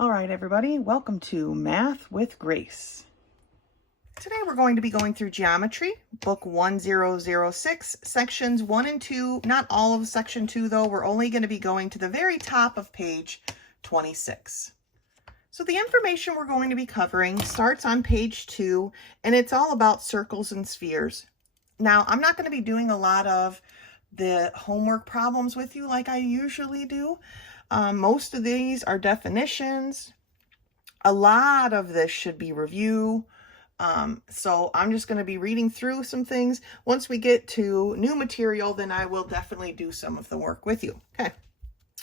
All right, everybody, welcome to Math with Grace. Today we're going to be going through Geometry, Book 1006, Sections 1 and 2. Not all of Section 2, though. We're only going to be going to the very top of page 26. So the information we're going to be covering starts on page 2, and it's all about circles and spheres. Now, I'm not going to be doing a lot of the homework problems with you like I usually do. Most of these are definitions. A lot of this should be review. So I'm just going to be reading through some things. Once we get to new material, then I will definitely do some of the work with you. Okay.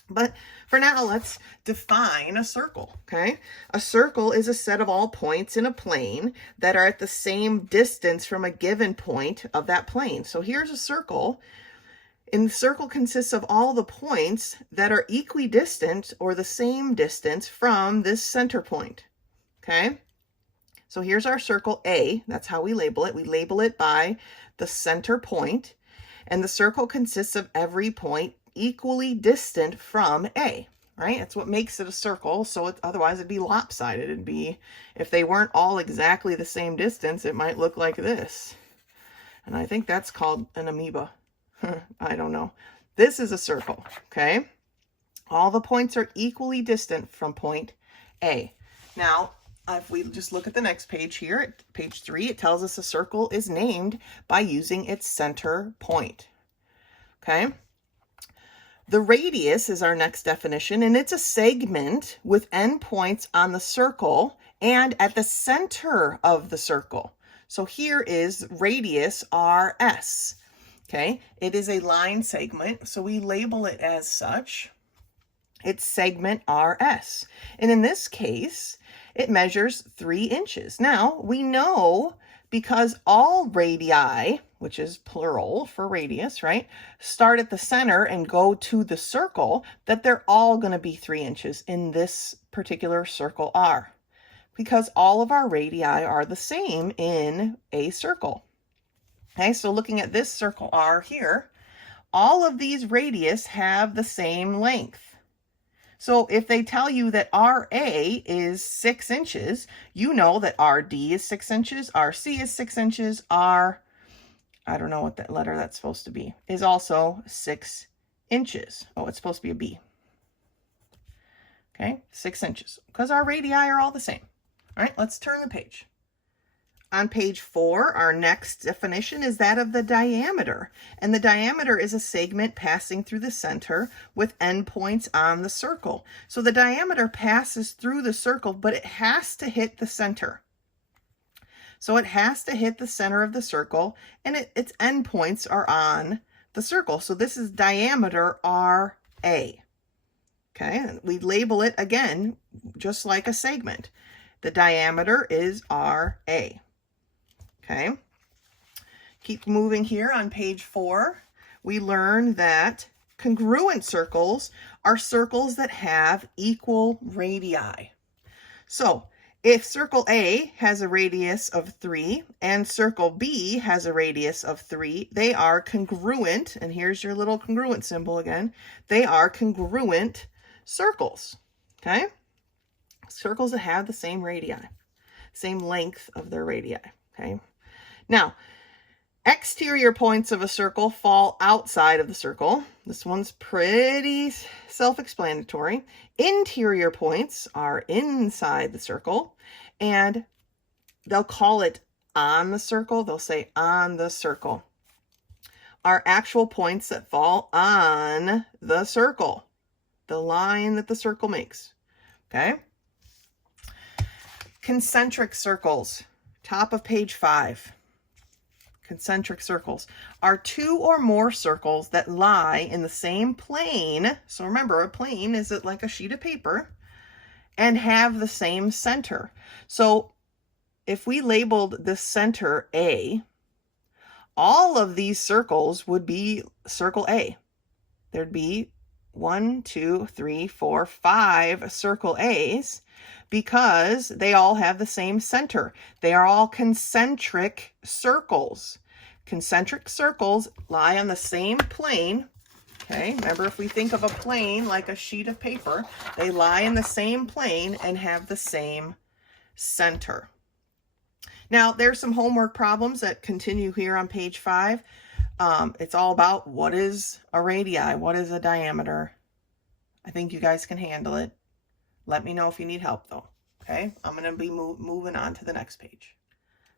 But for now, let's define a circle, okay? A circle is a set of all points in a plane that are at the same distance from a given point of that plane. So here's a circle. And the circle consists of all the points that are equidistant or the same distance from this center point, okay? So here's our circle A. That's how we label it. We label it by the center point, and the circle consists of every point equally distant from A, right? That's what makes it a circle. So otherwise it'd be lopsided. It'd be, if they weren't all exactly the same distance, it might look like this. And I think that's called an amoeba. I don't know. This is a circle, okay? All the points are equally distant from point A. Now, if we just look at the next page here, at page 3, it tells us a circle is named by using its center point, okay? The radius is our next definition, and it's a segment with endpoints on the circle and at the center of the circle. So here is radius RS. Okay, it is a line segment, so we label it as such. It's segment RS. And in this case, it measures 3 inches. Now, we know because all radii, which is plural for radius, right, start at the center and go to the circle, that they're all going to be 3 inches in this particular circle R, because all of our radii are the same in a circle. Okay, so looking at this circle R here, all of these radius have the same length. So if they tell you that RA is 6 inches, you know that RD is 6 inches, RC is 6 inches, I don't know what that letter that's supposed to be, is also 6 inches. Oh, it's supposed to be a B. Okay, 6 inches, because our radii are all the same. All right, let's turn the page. On page 4, our next definition is that of the diameter. And the diameter is a segment passing through the center with endpoints on the circle. So the diameter passes through the circle, but it has to hit the center. So it has to hit the center of the circle, and its endpoints are on the circle. So this is diameter RA. Okay, and we label it again, just like a segment. The diameter is RA. Okay, keep moving here on page 4. We learn that congruent circles are circles that have equal radii. So if circle A has a radius of 3 and circle B has a radius of 3, they are congruent. And here's your little congruent symbol again. They are congruent circles. Okay, circles that have the same radii, same length of their radii. Okay. Now, exterior points of a circle fall outside of the circle. This one's pretty self-explanatory. Interior points are inside the circle, and they'll call it on the circle. They'll say on the circle. Are actual points that fall on the circle, the line that the circle makes. Okay? Concentric circles, top of page 5. Concentric circles are 2 or more circles that lie in the same plane. So remember, a plane is like a sheet of paper and have the same center. So if we labeled this center A, all of these circles would be circle A. There'd be 1, 2, 3, 4, 5 circle A's because they all have the same center. They are all concentric circles. Concentric circles lie on the same plane Okay, remember, if we think of a plane like a sheet of paper, they lie in the same plane and have the same center. Now, there's some homework problems that continue here on page 5. It's all about what is a radii, what is a diameter. I think you guys can handle it. Let me know if you need help, though. Okay, I'm going to be moving on to the next page.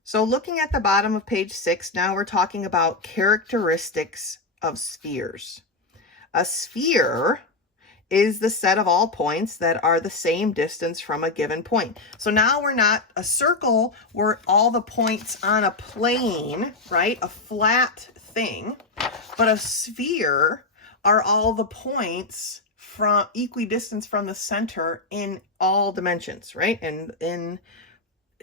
So looking at the bottom of page 6, now we're talking about characteristics of spheres. A sphere is the set of all points that are the same distance from a given point. So now we're not a circle where all the points on a plane, right? A flat thing. But a sphere are all the points from equidistant from the center in all dimensions, right? And in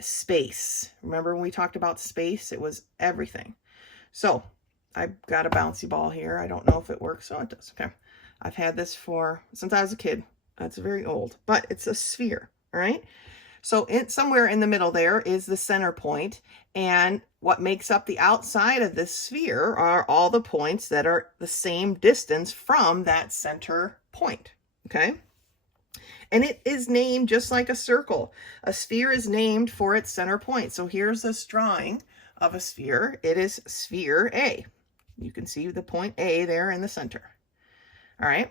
space. Remember when we talked about space? It was everything. So I've got a bouncy ball here. I don't know if it works. Oh, it does. Okay. I've had this since I was a kid. That's very old, but it's a sphere. All right. So somewhere in the middle there is the center point, and what makes up the outside of this sphere are all the points that are the same distance from that center point. Okay. And it is named just like a circle. A sphere is named for its center point. So here's this drawing of a sphere. It is sphere A. You can see the point A there in the center. All right.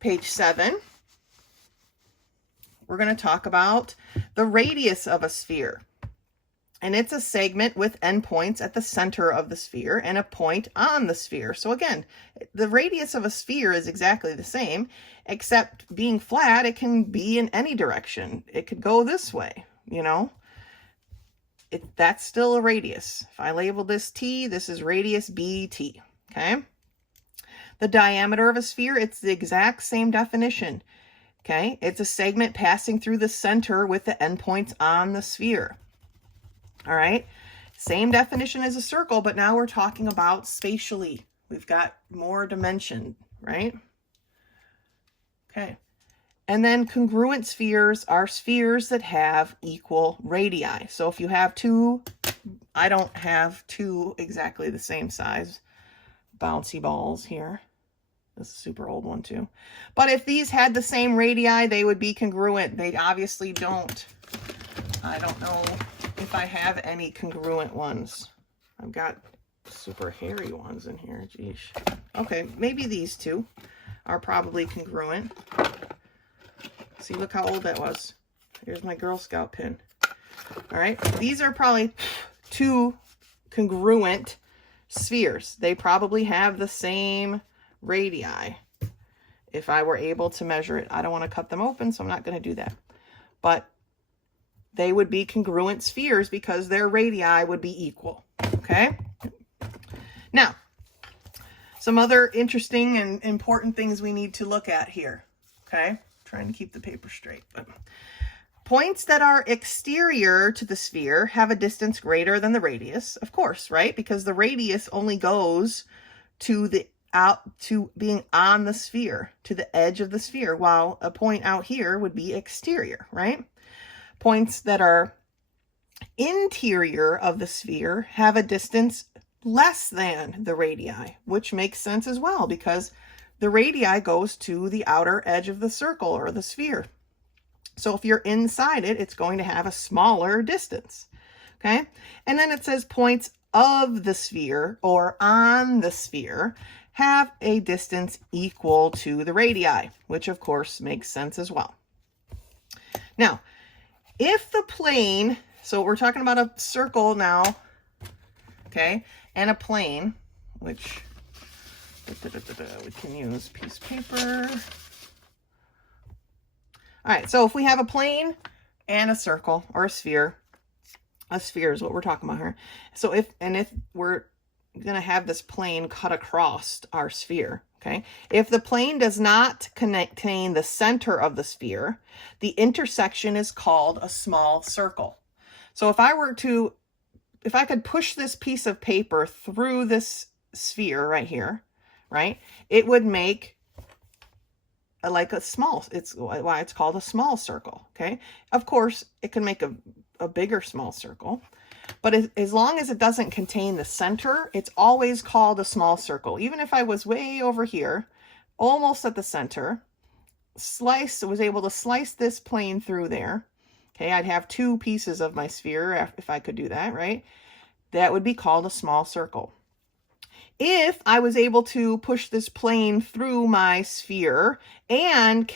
Page 7. We're going to talk about the radius of a sphere. And it's a segment with endpoints at the center of the sphere and a point on the sphere. So again, the radius of a sphere is exactly the same, except being flat, it can be in any direction. It could go this way, you know. That's still a radius. If I label this T, this is radius BT, okay? The diameter of a sphere, it's the exact same definition, okay? It's a segment passing through the center with the endpoints on the sphere. All right, same definition as a circle, but now we're talking about spatially. We've got more dimension, right? Okay. And then congruent spheres are spheres that have equal radii. So if you have two, I don't have two exactly the same size bouncy balls here. This is a super old one too. But if these had the same radii, they would be congruent. They obviously don't. I don't know if I have any congruent ones. I've got super hairy ones in here. Geez. Okay, maybe these two are probably congruent. See, look how old that was. Here's my Girl Scout pin. All right, these are probably two congruent spheres. They probably have the same radii if I were able to measure it. I don't want to cut them open, so I'm not going to do that. But they would be congruent spheres because their radii would be equal, okay? Now, some other interesting and important things we need to look at here, okay? Trying to keep the paper straight. But points that are exterior to the sphere have a distance greater than the radius, of course, right? Because the radius only goes to being on the sphere, to the edge of the sphere, while a point out here would be exterior, right? Points that are interior of the sphere have a distance less than the radii, which makes sense as well because the radii goes to the outer edge of the circle or the sphere. So if you're inside it, it's going to have a smaller distance, okay? And then it says points of the sphere or on the sphere have a distance equal to the radii, which of course makes sense as well. Now, if the plane, so we're talking about a circle now, okay, and a plane, which we can use piece of paper. All right, so if we have a plane and a circle or a sphere is what we're talking about here. So if we're going to have this plane cut across our sphere, okay? If the plane does not contain the center of the sphere, the intersection is called a small circle. So if I could push this piece of paper through this sphere right here, right? It would make like a small, it's why it's called a small circle, okay? Of course, it can make a bigger small circle, But as long as it doesn't contain the center, it's always called a small circle. Even if I was way over here, almost at the center, was able to slice this plane through there. Okay, I'd have two pieces of my sphere if I could do that, right? That would be called a small circle. If I was able to push this plane through my sphere and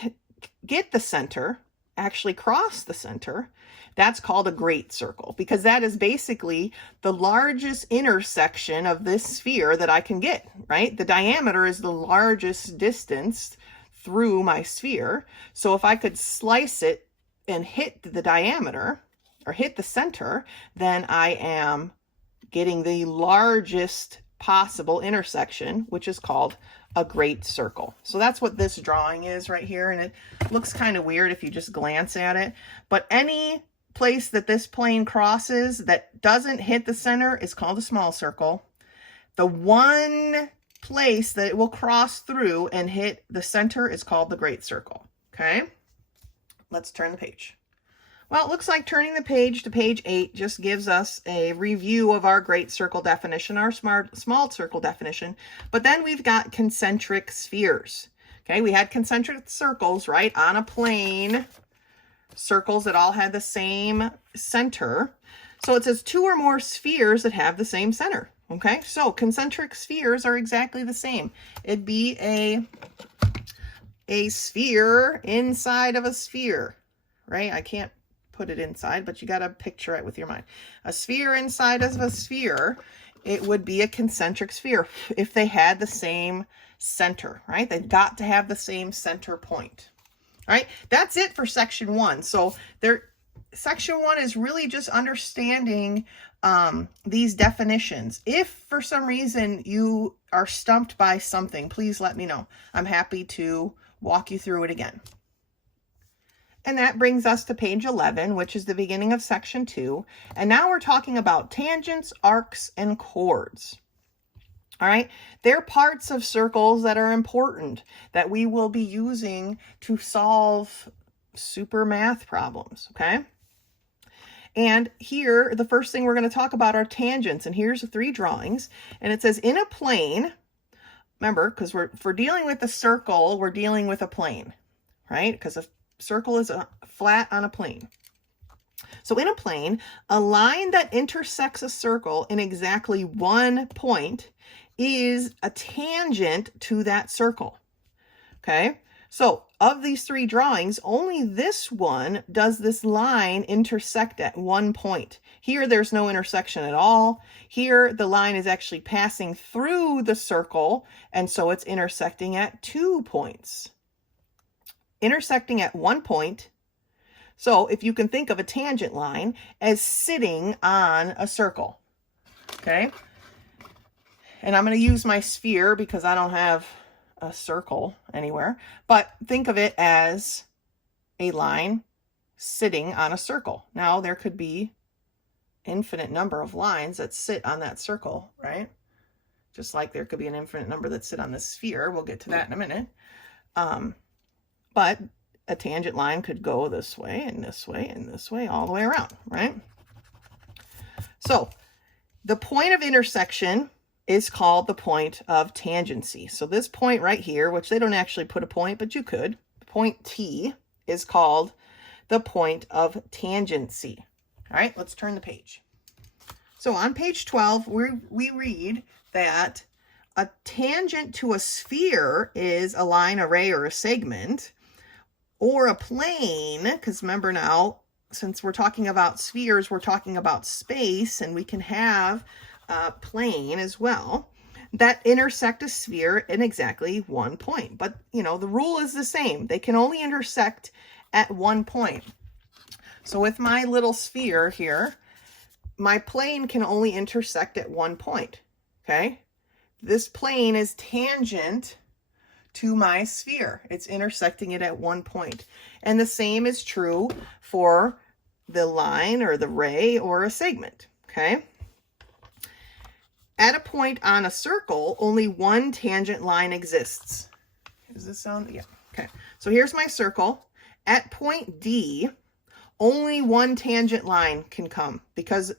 get the center, actually cross the center, that's called a great circle, because that is basically the largest intersection of this sphere that I can get, right? The diameter is the largest distance through my sphere. So if I could slice it and hit the diameter or hit the center, then I am getting the largest possible intersection, which is called a great circle. So that's what this drawing is right here. And it looks kind of weird if you just glance at it, but any place that this plane crosses that doesn't hit the center is called a small circle. The one place that it will cross through and hit the center is called the great circle. Okay, let's turn the page. Well, it looks like turning the page to page 8 just gives us a review of our great circle definition, our small circle definition, but then we've got concentric spheres. Okay, we had concentric circles, right, on a plane, circles that all had the same center. So it says 2 or more spheres that have the same center. Okay, so concentric spheres are exactly the same. It'd be a sphere inside of a sphere, right? I can't put it inside, but you got to picture it with your mind. A sphere inside of a sphere, it would be a concentric sphere if they had the same center, right? They've got to have the same center point. All right, that's it for section 1. So section 1 is really just understanding these definitions. If for some reason you are stumped by something, please let me know. I'm happy to walk you through it again. And that brings us to page 11, which is the beginning of section 2. And now we're talking about tangents, arcs, and chords. All right, they're parts of circles that are important that we will be using to solve super math problems, okay? And here, the first thing we're going to talk about are tangents. And here's the 3 drawings. And it says in a plane, remember, because for dealing with a circle, we're dealing with a plane, right? Because a circle is flat on a plane. So in a plane, a line that intersects a circle in exactly 1 point is a tangent to that circle. Okay, so of these 3 drawings, only this one does this line intersect at 1 point. Here, there's no intersection at all. Here, the line is actually passing through the circle, and so it's intersecting at 2 points. Intersecting at 1 point. So if you can think of a tangent line as sitting on a circle, okay? And I'm going to use my sphere because I don't have a circle anywhere, but think of it as a line sitting on a circle. Now there could be infinite number of lines that sit on that circle, right? Just like there could be an infinite number that sit on the sphere. We'll get to that in a minute. But a tangent line could go this way and this way and this way all the way around, right? So the point of intersection is called the point of tangency. So this point right here, which they don't actually put a point, but you could, point T, is called the point of tangency. All right, let's turn the page. So on page 12, we read that a tangent to a sphere is a line, a ray, or a segment, or a plane, because remember now, since we're talking about spheres, we're talking about space, and we can have a plane as well, that intersect a sphere in exactly 1 point. But, you know, the rule is the same. They can only intersect at 1 point. So with my little sphere here, my plane can only intersect at 1 point, okay? This plane is tangent to my sphere. It's intersecting it at 1 point. And the same is true for the line or the ray or a segment, okay? At a point on a circle, only 1 tangent line exists. Does this sound? Yeah, okay. So here's my circle. At point D, only 1 tangent line can come because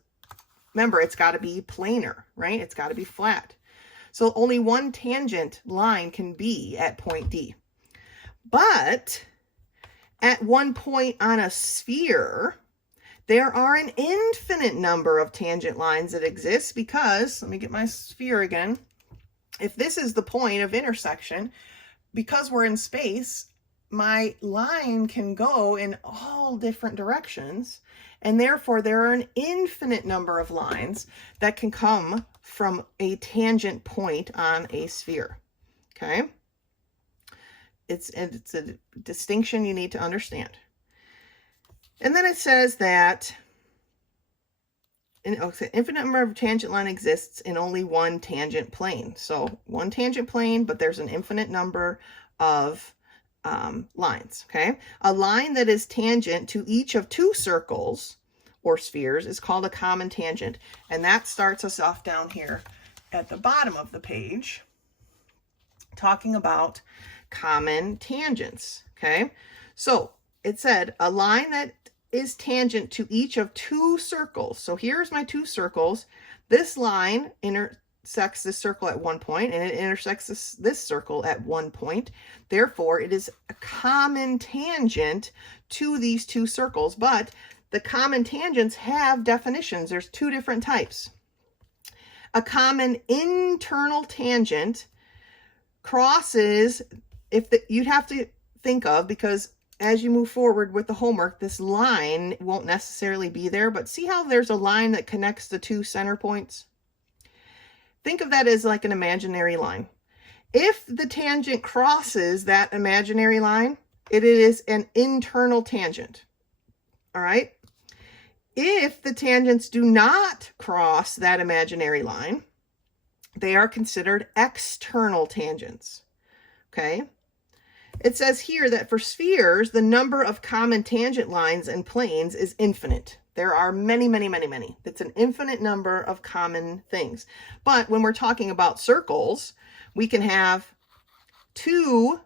remember, it's got to be planar, right? It's got to be flat. So only one tangent line can be at point D. But at one point on a sphere, there are an infinite number of tangent lines that exist because, let me get my sphere again. If this is the point of intersection, because we're in space, my line can go in all different directions, and therefore there are an infinite number of lines that can come from a tangent point on a sphere. Okay? It's a distinction you need to understand. And then it says that an infinite number of tangent line exists in only one tangent plane. So one tangent plane, but there's an infinite number of lines, okay? A line that is tangent to each of two circles or spheres is called a common tangent. And that starts us off down here at the bottom of the page, talking about common tangents, okay? So it said a line that is tangent to each of two circles. So here's my two circles. This line intersects this circle at one point, and it intersects this circle at one point. Therefore, it is a common tangent to these two circles. But the common tangents have definitions. There's two different types. A common internal tangent crosses, you'd have to think of, because as you move forward with the homework, this line won't necessarily be there, but see how there's a line that connects the two center points? Think of that as like an imaginary line. If the tangent crosses that imaginary line, it is an internal tangent. All right? If the tangents do not cross that imaginary line, they are considered external tangents. Okay? It says here that for spheres, the number of common tangent lines and planes is infinite. There are many, many, many, many. It's an infinite number of common things. But when we're talking about circles, we can have two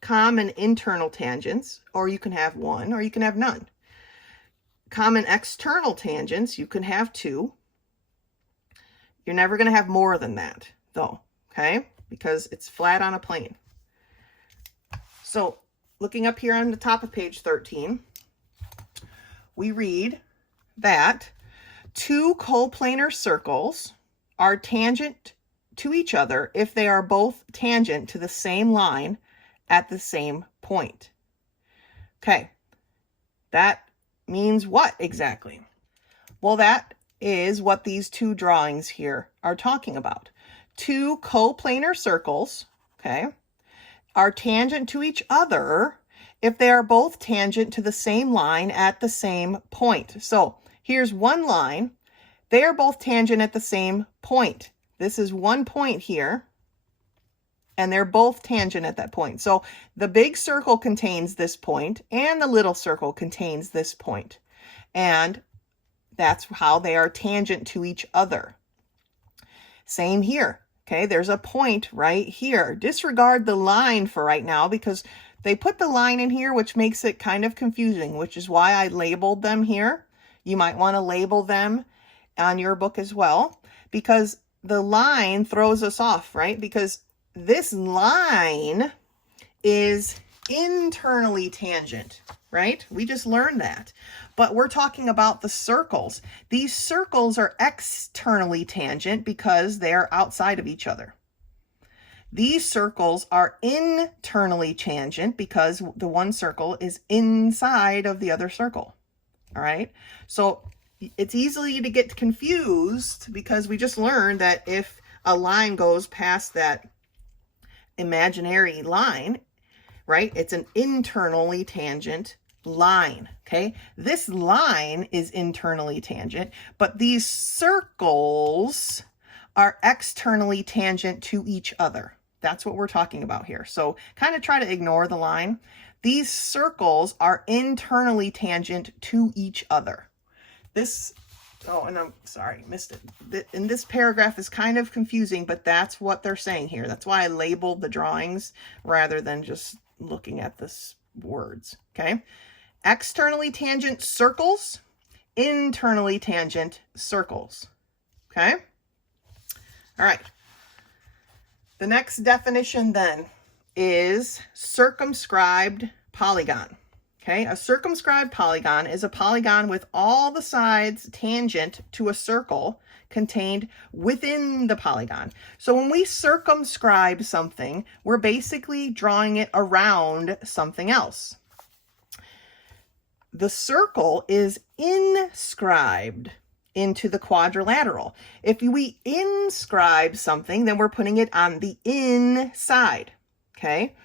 common internal tangents, or you can have one, or you can have none. Common external tangents, you can have two. You're never going to have more than that, though, okay? Because it's flat on a plane. So looking up here on the top of page 13, we read that two coplanar circles are tangent to each other if they are both tangent to the same line at the same point. Okay, that means what exactly? Well, that is what these two drawings here are talking about. Two coplanar circles, okay, are tangent to each other if they are both tangent to the same line at the same point. So here's one line. They are both tangent at the same point. This is one point here, and they're both tangent at that point. So the big circle contains this point, and the little circle contains this point. And that's how they are tangent to each other. Same here. Okay, there's a point right here. Disregard the line for right now because they put the line in here, which makes it kind of confusing, which is why I labeled them here. You might want to label them on your book as well, because the line throws us off, right? Because this line is internally tangent, right? We just learned that. But we're talking about the circles. These circles are externally tangent because they're outside of each other. These circles are internally tangent because the one circle is inside of the other circle. All right? So it's easy to get confused because we just learned that if a line goes past that imaginary line, right, it's an internally tangent line, okay? This line is internally tangent, but these circles are externally tangent to each other. That's what we're talking about here. So kind of try to ignore the line. These circles are internally tangent to each other. This, oh, and I'm sorry, missed it. And this paragraph is kind of confusing, but that's what they're saying here. That's why I labeled the drawings rather than just looking at the words, okay? Externally tangent circles, internally tangent circles. Okay? All right. The next definition then is circumscribed polygon. Okay, a circumscribed polygon is a polygon with all the sides tangent to a circle contained within the polygon. So when we circumscribe something, we're basically drawing it around something else. The circle is inscribed into the quadrilateral. If we inscribe something, then we're putting it on the inside. Okay?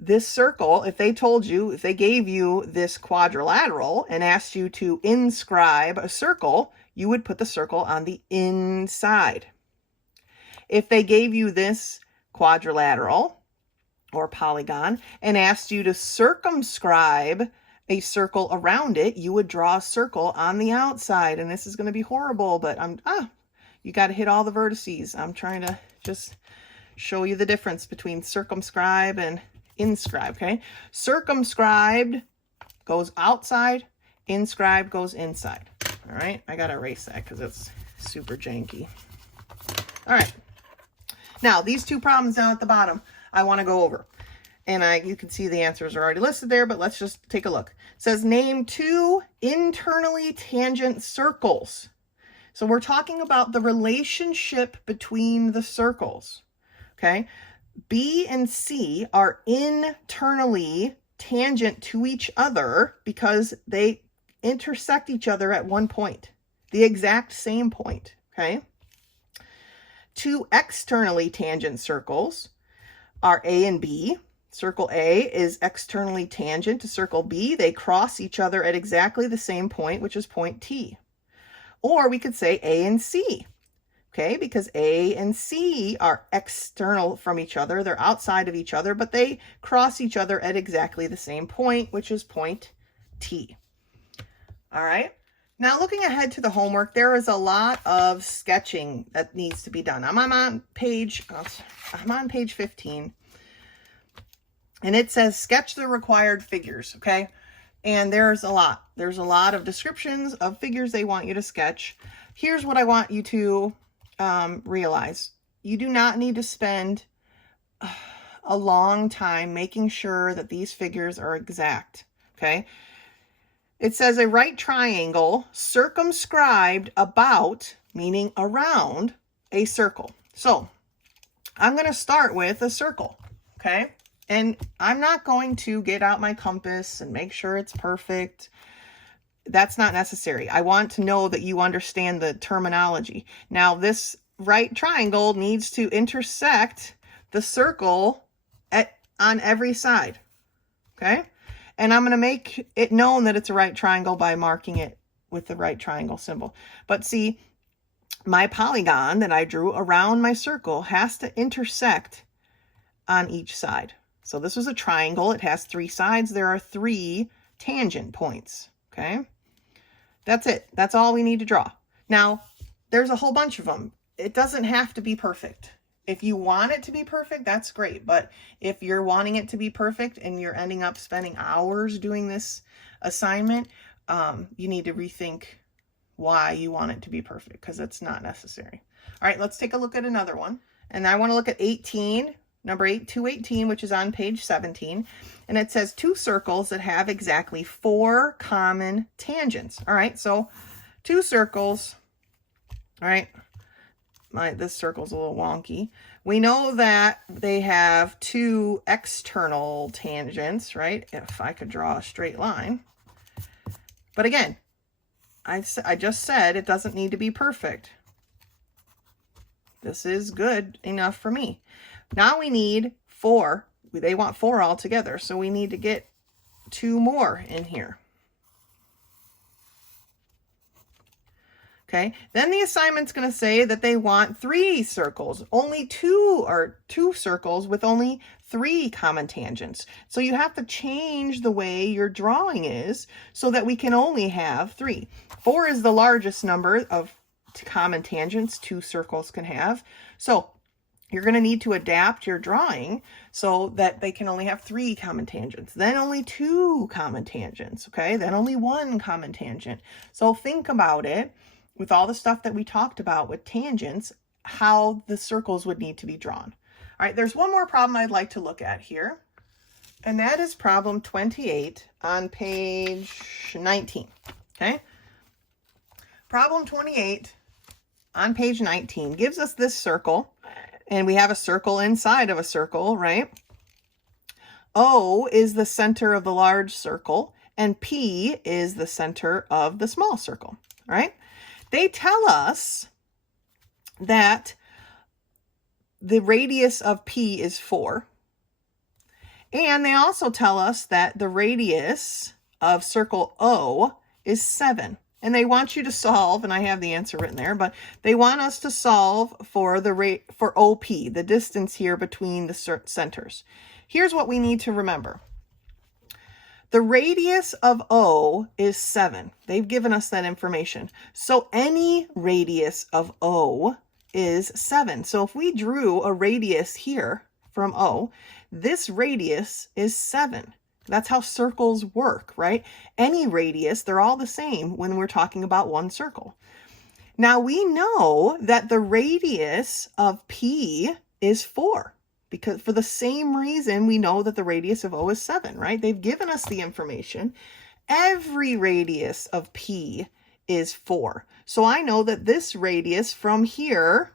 This circle, if they gave you this quadrilateral and asked you to inscribe a circle, you would put the circle on the inside. If they gave you this quadrilateral or polygon and asked you to circumscribe a circle around it, you would draw a circle on the outside. And this is going to be horrible, but you got to hit all the vertices. I'm trying to just show you the difference between circumscribe and inscribe. Okay, circumscribed goes outside, inscribed goes inside. All right, I gotta erase that because it's super janky. All right, now these two problems down at the bottom I want to go over, and you can see the answers are already listed there, but let's just take a look. It says name two internally tangent circles. So we're talking about the relationship between the circles. Okay, B and C are internally tangent to each other because they intersect each other at one point, the exact same point, okay? Two externally tangent circles are A and B. Circle A is externally tangent to circle B. They cross each other at exactly the same point, which is point T. Or we could say A and C. Okay, because A and C are external from each other. They're outside of each other, but they cross each other at exactly the same point, which is point T. All right. Now, looking ahead to the homework, there is a lot of sketching that needs to be done. I'm on page 15, and it says sketch the required figures, okay? And there's a lot. There's a lot of descriptions of figures they want you to sketch. Here's what I want you to realize. You do not need to spend a long time making sure that these figures are exact, okay? It says a right triangle circumscribed about, meaning around, a circle. So I'm going to start with a circle, okay? And I'm not going to get out my compass and make sure it's perfect. That's not necessary. I want to know that you understand the terminology. Now, this right triangle needs to intersect the circle on every side, okay? And I'm going to make it known that it's a right triangle by marking it with the right triangle symbol. But see, my polygon that I drew around my circle has to intersect on each side. So this was a triangle. It has three sides. There are three tangent points, okay? That's it. That's all we need to draw. Now, there's a whole bunch of them. It doesn't have to be perfect. If you want it to be perfect, that's great. But if you're wanting it to be perfect and you're ending up spending hours doing this assignment, you need to rethink why you want it to be perfect, because it's not necessary. All right, let's take a look at another one. And I want to look at 18, number 218, which is on page 17. And it says two circles that have exactly 4 common tangents. All right, so 2 circles. All right, this circle's a little wonky. We know that they have 2 external tangents, right? If I could draw a straight line. But again, I just said it doesn't need to be perfect. This is good enough for me. Now we need 4. They want 4 altogether, so we need to get 2 more in here. Okay, then the assignment's going to say that they want 3 circles, only 2 circles with only 3 common tangents. So you have to change the way your drawing is so that we can only have 3. 4 is the largest number of common tangents 2 circles can have. So you're going to need to adapt your drawing so that they can only have 3 common tangents, then only 2 common tangents, okay? Then only 1 common tangent. So think about it with all the stuff that we talked about with tangents, how the circles would need to be drawn. All right, there's one more problem I'd like to look at here, and that is problem 28 on page 19, okay? Problem 28 on page 19 gives us this circle, and we have a circle inside of a circle, right? O is the center of the large circle, and P is the center of the small circle, all right? They tell us that the radius of P is 4. And they also tell us that the radius of circle O is 7. And they want you to solve, and I have the answer written there, but they want us to solve for for OP, the distance here between the centers. Here's what we need to remember. The radius of O is 7. They've given us that information. So any radius of O is 7. So if we drew a radius here from O, this radius is 7. That's how circles work, right? Any radius, they're all the same when we're talking about one circle. Now we know that the radius of P is 4, because for the same reason we know that the radius of O is 7, right? They've given us the information. Every radius of P is 4. So I know that this radius from here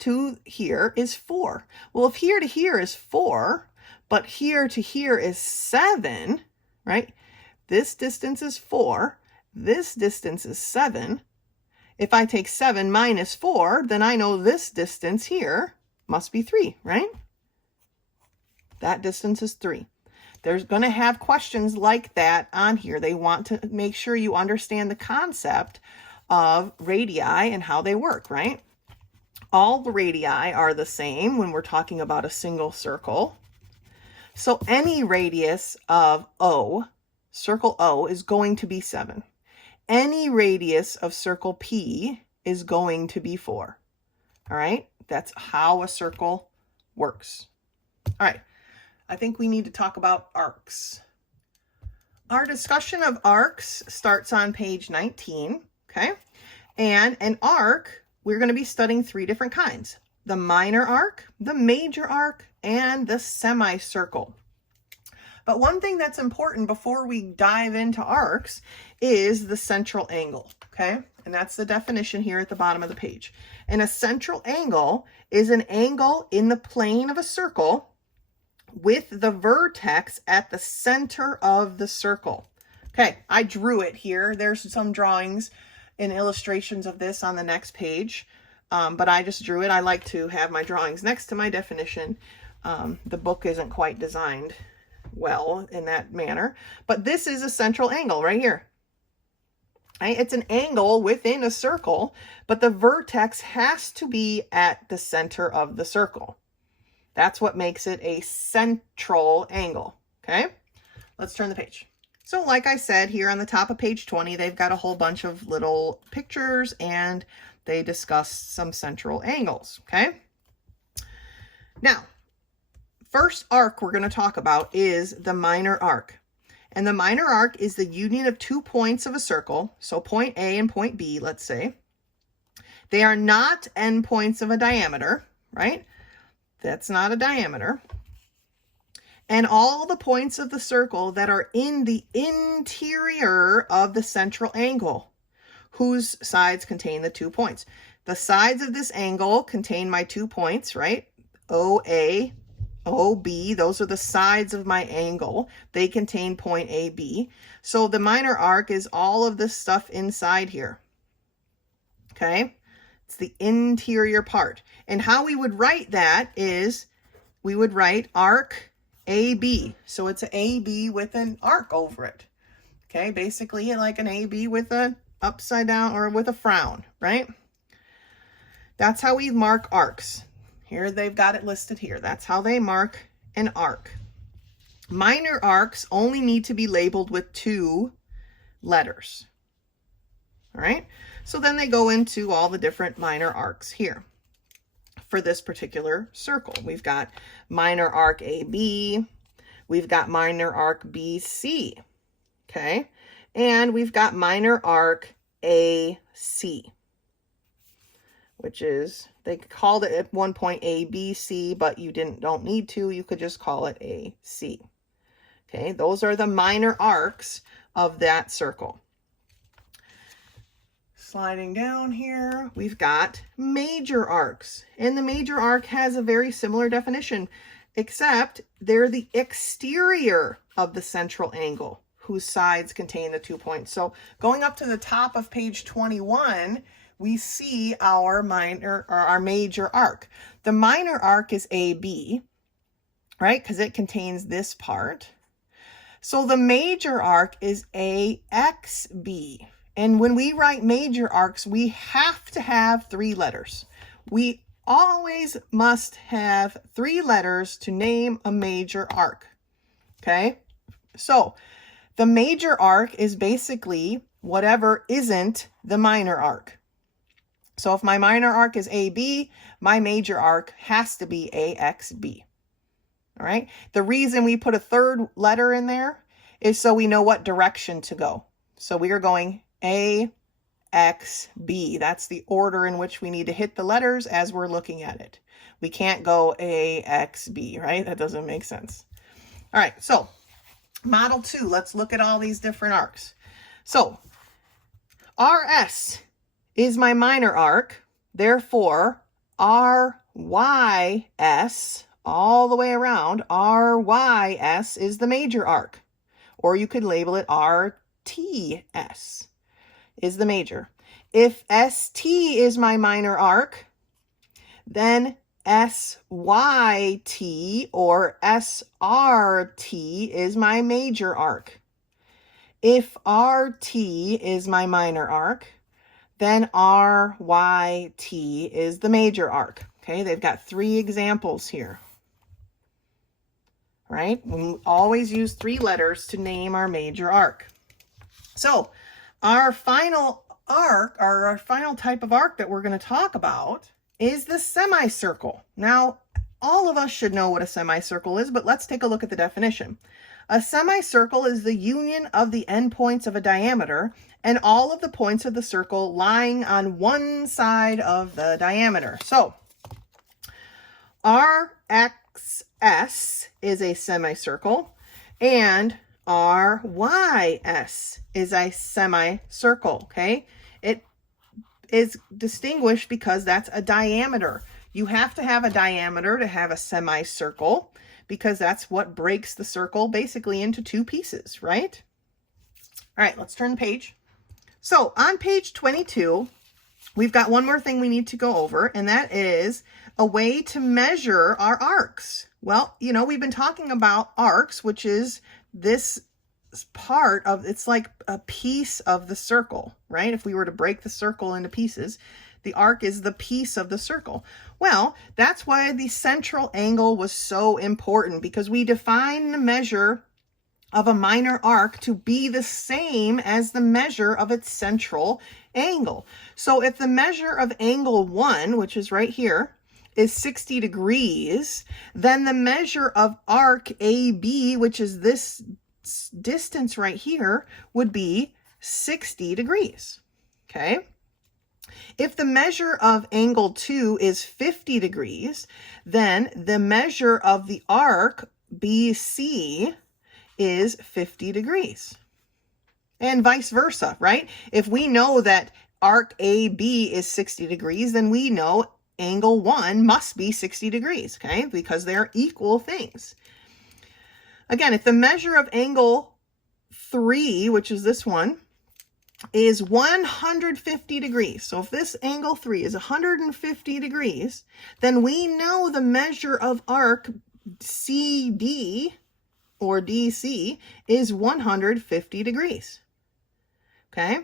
to here is 4. Well, if here to here is 4, but here to here is 7, right? This distance is 4. This distance is 7. If I take 7 minus 4, then I know this distance here must be 3, right? That distance is 3. There's going to have questions like that on here. They want to make sure you understand the concept of radii and how they work, right? All the radii are the same when we're talking about a single circle. So any radius of O, circle O, is going to be 7. Any radius of circle P is going to be 4. All right? That's how a circle works. All right. I think we need to talk about arcs. Our discussion of arcs starts on page 19, okay? And an arc, we're going to be studying 3 different kinds: the minor arc, the major arc, and the semicircle. But one thing that's important before we dive into arcs is the central angle, okay? And that's the definition here at the bottom of the page. And a central angle is an angle in the plane of a circle with the vertex at the center of the circle. Okay, I drew it here. There's some drawings and illustrations of this on the next page, but I just drew it. I like to have my drawings next to my definition. The book isn't quite designed well in that manner, but this is a central angle right here. Right? It's an angle within a circle, but the vertex has to be at the center of the circle. That's what makes it a central angle, okay? Let's turn the page. So like I said, here on the top of page 20, they've got a whole bunch of little pictures and they discuss some central angles, okay? Now, first arc we're going to talk about is the minor arc. And the minor arc is the union of 2 points of a circle. So point A and point B, let's say. They are not endpoints of a diameter, right? That's not a diameter. And all the points of the circle that are in the interior of the central angle, whose sides contain the 2 points. The sides of this angle contain my 2 points, right? OA, OB, those are the sides of my angle. They contain point AB. So the minor arc is all of this stuff inside here. Okay? It's the interior part. And how we would write that is we would write arc AB. So it's an AB with an arc over it. Okay? Basically like an AB with an upside down or with a frown, right? That's how we mark arcs. Here they've got it listed here. That's how they mark an arc. Minor arcs only need to be labeled with 2 letters. All right? So then they go into all the different minor arcs here. for this particular circle. We've got minor arc AB, we've got minor arc BC, okay? And we've got minor arc AC, which is, they called it at one point ABC, but you don't need to. You could just call it AC. Okay, those are the minor arcs of that circle. Sliding down here, we've got major arcs. And the major arc has a very similar definition, except they're the exterior of the central angle whose sides contain the 2 points. So going up to the top of page 21, we see our minor or our major arc. The minor arc is AB, right? Because it contains this part. So the major arc is AXB. And when we write major arcs, we have to have 3 letters. We always must have 3 letters to name a major arc. Okay? So the major arc is basically whatever isn't the minor arc. So if my minor arc is AB, my major arc has to be AXB. All right? The reason we put a 3rd letter in there is so we know what direction to go. So we are going AXB. That's the order in which we need to hit the letters as we're looking at it. We can't go AXB, right? That doesn't make sense. All right, so model 2, let's look at all these different arcs. So RS is my minor arc, therefore RYS, all the way around, RYS is the major arc. Or you could label it RTS is the major. If ST is my minor arc, then SYT or SRT is my major arc. If RT is my minor arc, then RYT is the major arc. Okay, they've got 3 examples here. Right? We always use 3 letters to name our major arc. So our final arc, or our final type of arc that we're going to talk about is the semicircle. Now, all of us should know what a semicircle is, but let's take a look at the definition. A semicircle is the union of the endpoints of a diameter and all of the points of the circle lying on one side of the diameter. So RXS is a semicircle and RYS is a semicircle, okay? It is distinguished because that's a diameter. You have to have a diameter to have a semicircle because that's what breaks the circle basically into 2 pieces, right? All right, let's turn the page. So on page 22, we've got one more thing we need to go over, and that is a way to measure our arcs. Well, you know, we've been talking about arcs, which is this part of, it's like a piece of the circle, right? If we were to break the circle into pieces, the arc is the piece of the circle. Well, that's why the central angle was so important, because we define the measure of a minor arc to be the same as the measure of its central angle. So if the measure of angle 1, which is right here, is 60 degrees, then the measure of arc AB, which is this distance right here, would be 60 degrees, okay? If the measure of angle 2 is 50 degrees, then the measure of the arc BC is 50 degrees. And vice versa, right? If we know that arc AB is 60 degrees, then we know angle 1 must be 60 degrees, okay? Because they're equal things. Again, if the measure of angle 3, which is this one, is 150 degrees. So if this angle 3 is 150 degrees, then we know the measure of arc CD or DC is 150 degrees. Okay?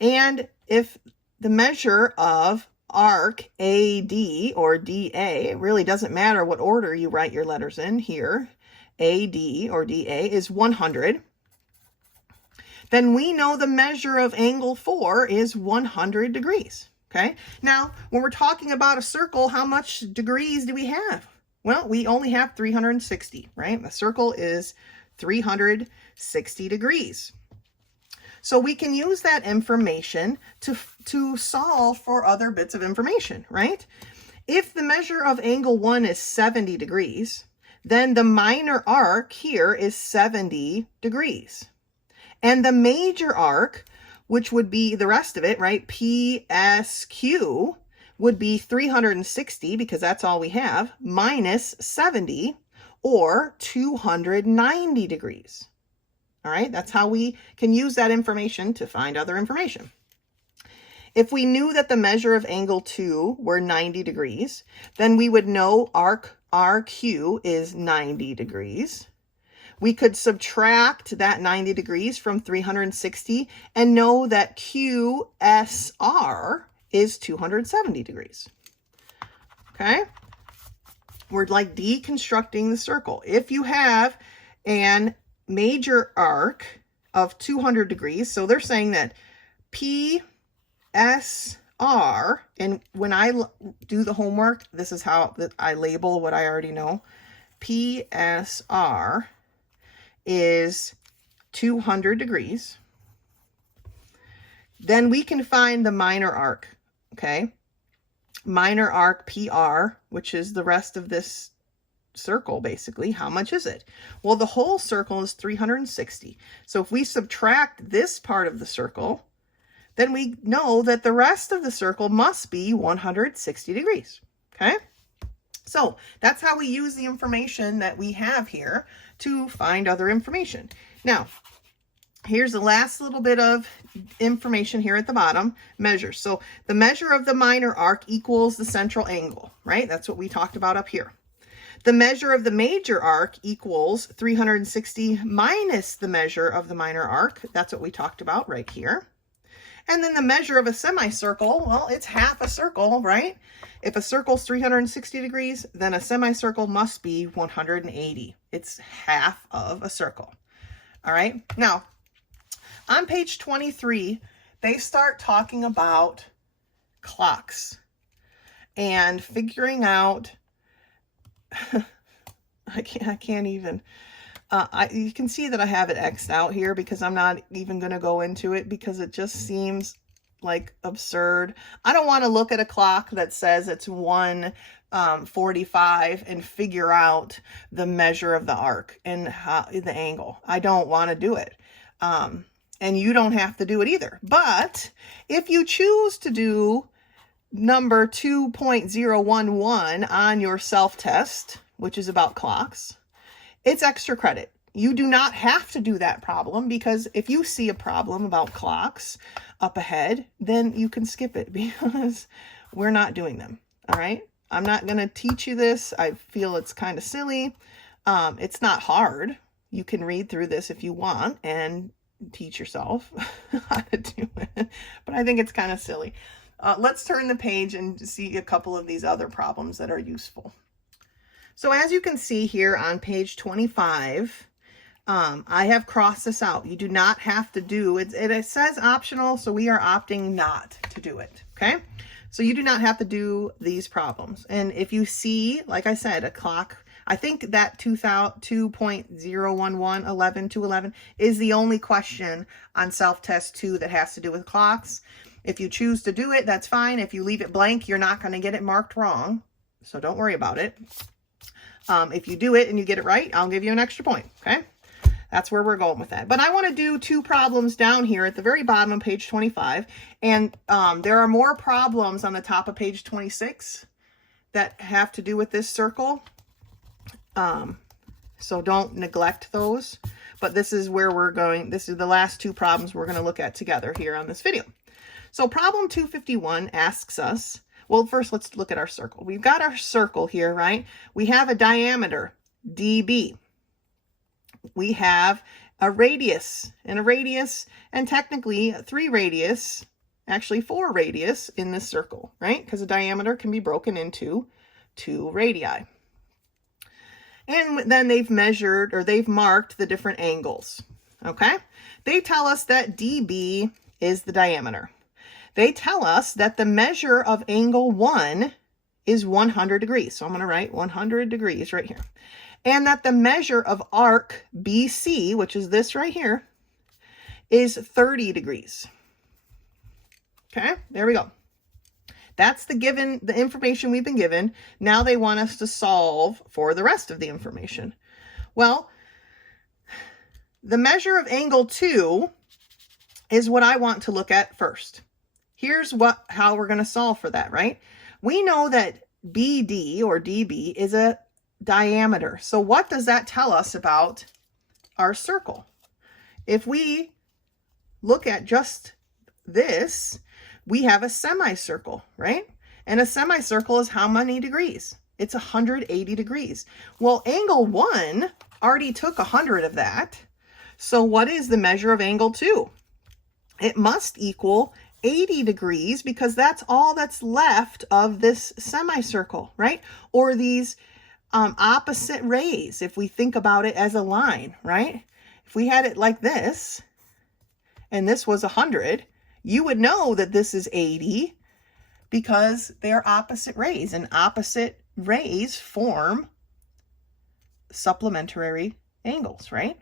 And if the measure of arc AD or DA, it really doesn't matter what order you write your letters in here, AD or DA is 100, then we know the measure of angle 4 is 100 degrees. Okay, now when we're talking about a circle, how much degrees do we have? Well, we only have 360, right? The circle is 360 degrees. So we can use that information to solve for other bits of information, right? If the measure of angle 1 is 70 degrees, then the minor arc here is 70 degrees. And the major arc, which would be the rest of it, right? PSQ would be 360, because that's all we have, minus 70, or 290 degrees. All right, that's how we can use that information to find other information. If we knew that the measure of angle 2 were 90 degrees, then we would know arc RQ is 90 degrees. We could subtract that 90 degrees from 360 and know that QSR is 270 degrees. Okay? We're like deconstructing the circle. If you have an major arc of 200 degrees, so they're saying that PSR, and when I do the homework, this is how I label what I already know. PSR is 200 degrees. Then we can find the minor arc, okay? Minor arc PR, which is the rest of this circle, basically. How much is it? Well, the whole circle is 360. So if we subtract this part of the circle, then we know that the rest of the circle must be 160 degrees, okay? So that's how we use the information that we have here to find other information. Now, here's the last little bit of information here at the bottom, measures. So the measure of the minor arc equals the central angle, right? That's what we talked about up here. The measure of the major arc equals 360 minus the measure of the minor arc. That's what we talked about right here. And then the measure of a semicircle, well, it's half a circle, right? If a circle's 360 degrees, then a semicircle must be 180. It's half of a circle. All right. Now, on page 23, they start talking about clocks and figuring out, I can't even, you can see that I have it X'd out here because I'm not even going to go into it because it just seems like absurd. I don't want to look at a clock that says it's 1:45 and figure out the measure of the arc and the angle. I don't want to do it. And you don't have to do it either. But if you choose to do number 2.011 on your self-test, which is about clocks, it's extra credit. You do not have to do that problem, because if you see a problem about clocks up ahead, then you can skip it because we're not doing them. All right. I'm not going to teach you this. I feel it's kind of silly. It's not hard. You can read through this if you want and teach yourself how to do it. But I think it's kind of silly. Let's turn the page and see a couple of these other problems that are useful. So as you can see here on page 25, I have crossed this out. You do not have to do it. It says optional, so we are opting not to do it. Okay. So you do not have to do these problems. And if you see, like I said, a clock, I think that 2.011, 11 to 11 is the only question on self-test 2 that has to do with clocks. If you choose to do it, that's fine. If you leave it blank, you're not going to get it marked wrong. So don't worry about it. If you do it and you get it right, I'll give you an extra point. Okay. That's where we're going with that. But I want to do 2 problems down here at the very bottom of page 25. And there are more problems on the top of page 26 that have to do with this circle. So don't neglect those. But this is where we're going. This is the last 2 problems we're going to look at together here on this video. So problem 251 asks us, well, first let's look at our circle. We've got our circle here, right? We have a diameter, dB. We have a radius, and technically 3 radius, actually 4 radius in this circle, right? Because a diameter can be broken into 2 radii. And then they've measured, or they've marked the different angles, okay? They tell us that dB is the diameter. They tell us that the measure of angle 1 is 100 degrees. So I'm going to write 100 degrees right here. And that the measure of arc BC, which is this right here, is 30 degrees. Okay, there we go. That's the information we've been given. Now they want us to solve for the rest of the information. Well, the measure of angle 2 is what I want to look at first. Here's how we're going to solve for that, right? We know that BD or DB is a diameter. So what does that tell us about our circle? If we look at just this, we have a semicircle, right? And a semicircle is how many degrees? It's 180 degrees. Well, angle 1 already took 100 of that. So what is the measure of angle 2? It must equal 80 degrees because that's all that's left of this semicircle, right? Or these opposite rays, if we think about it as a line, right? If we had it like this, and this was 100, you would know that this is 80 because they're opposite rays, and opposite rays form supplementary angles, right?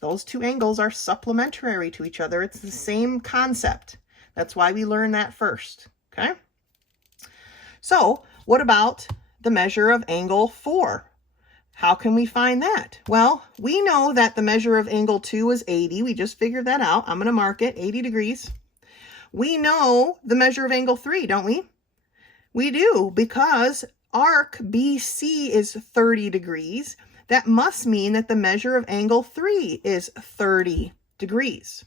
Those two angles are supplementary to each other. It's the same concept. That's why we learn that first, okay? So what about the measure of angle 4? How can we find that? Well, we know that the measure of angle 2 is 80. We just figured that out. I'm going to mark it, 80 degrees. We know the measure of angle 3, don't we? We do, because arc BC is 30 degrees. That must mean that the measure of angle 3 is 30 degrees.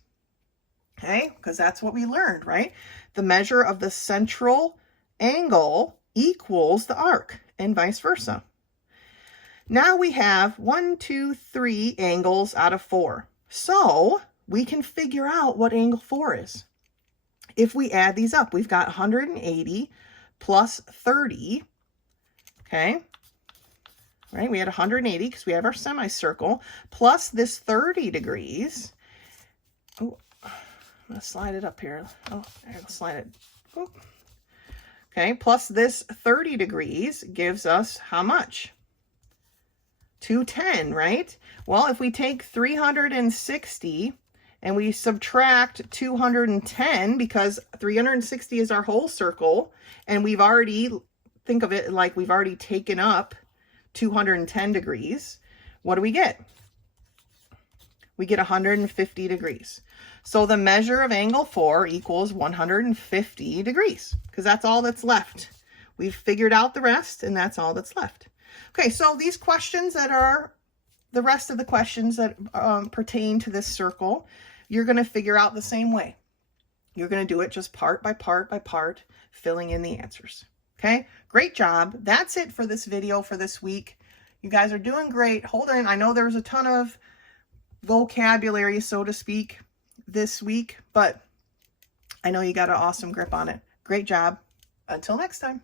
Okay, because that's what we learned, right? The measure of the central angle equals the arc, and vice versa. Now we have 1, 2, 3 angles out of 4. So we can figure out what angle 4 is. If we add these up, we've got 180 plus 30, okay? Right, we had 180 because we have our semicircle, plus this 30 degrees. Oh, I'm going to slide it up here. Oh, I'm going to slide it. Oh. Okay, plus this 30 degrees gives us how much? 210, right? Well, if we take 360 and we subtract 210, because 360 is our whole circle, and we've already, think of it like we've already taken up 210 degrees, what do we get? We get 150 degrees. So the measure of angle 4 equals 150 degrees, because that's all that's left. We've figured out the rest, and that's all that's left. Okay, so these questions that are the rest of the questions that pertain to this circle, you're going to figure out the same way. You're going to do it just part by part by part, filling in the answers. Okay, great job. That's it for this video for this week. You guys are doing great. Hold on. I know there's a ton of vocabulary, so to speak, this week, but I know you got an awesome grip on it. Great job. Until next time.